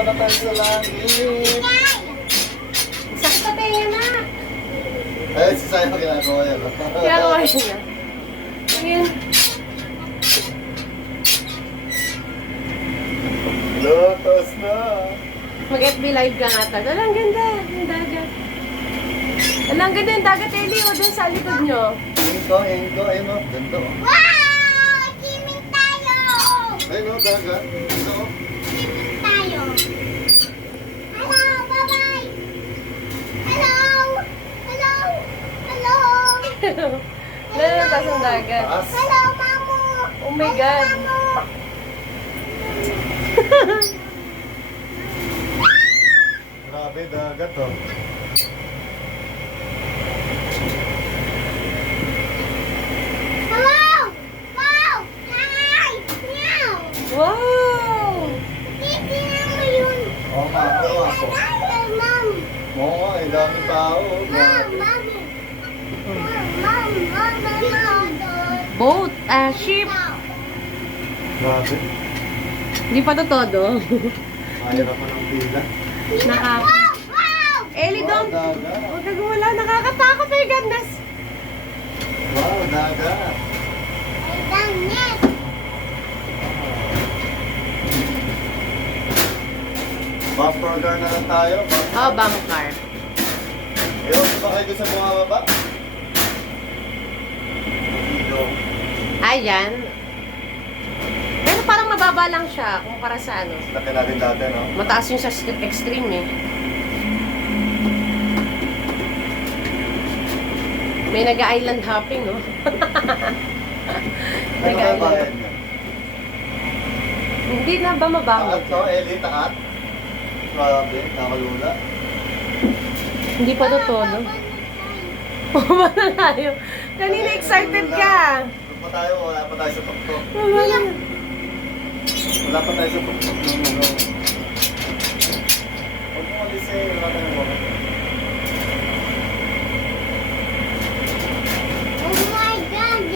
Punta na tayo sa langit. Sakit na tayo na. Ay, si Sayo ginagawa yan. Ginagawa niya. Tingin. Lotos na. Mag-FB live ka nga tal. Alang ganda. Yung dagat. Alang ganda yung dagat, Eli. O doon sa likod nyo. Ayun o. Ganda o. Wow! Swimming tayo! Ayun o, dagat. Ito o. Swimming tayo. Hello! Bye-bye! Hello! Hello! Hello! Lalo taas ang dagat. Taas. Hello, Mamu! Oh my God. Mamu! Grabe, dagat o. Hello! Wow! Hi! Meow! Wow! Titignan mo yun! Oo nga, ako ako. Ay, Mom! Oo nga, ang daming tao. Mom! Grabe. Mommy! Mom! Mom! Boat. Ship. Grabe. Hindi pa to todo. Ayaw na pa ng pila. Naka... Wow! Wow! Eli, Wow, doon. dagat. Huwag ka gumala. Nakakatakot. My goodness. Wow, dagat. Ay, dangit! Bus burger na lang tayo. Oh, bumper. Ewan ko ba kayo doon sa bumababa? Dito. Ayan. Pero parang mababa lang siya kumpara sa ano. Laki natin dati, no? Mataas yung sa extreme eh. May nag-island hopping, oh. Ano ba Nag-island. bayan yan? Hindi na ba mabaho? Taat to, Eli, taat. Grabe, nakalula. Hindi pa to todo. Pumama na tayo. Kanina excited ka. Doon pa tayo, wala pa tayo sa tuktok. Pumama na. Wala pa tayo sa tuktok ng ano. Huwag mo alisin.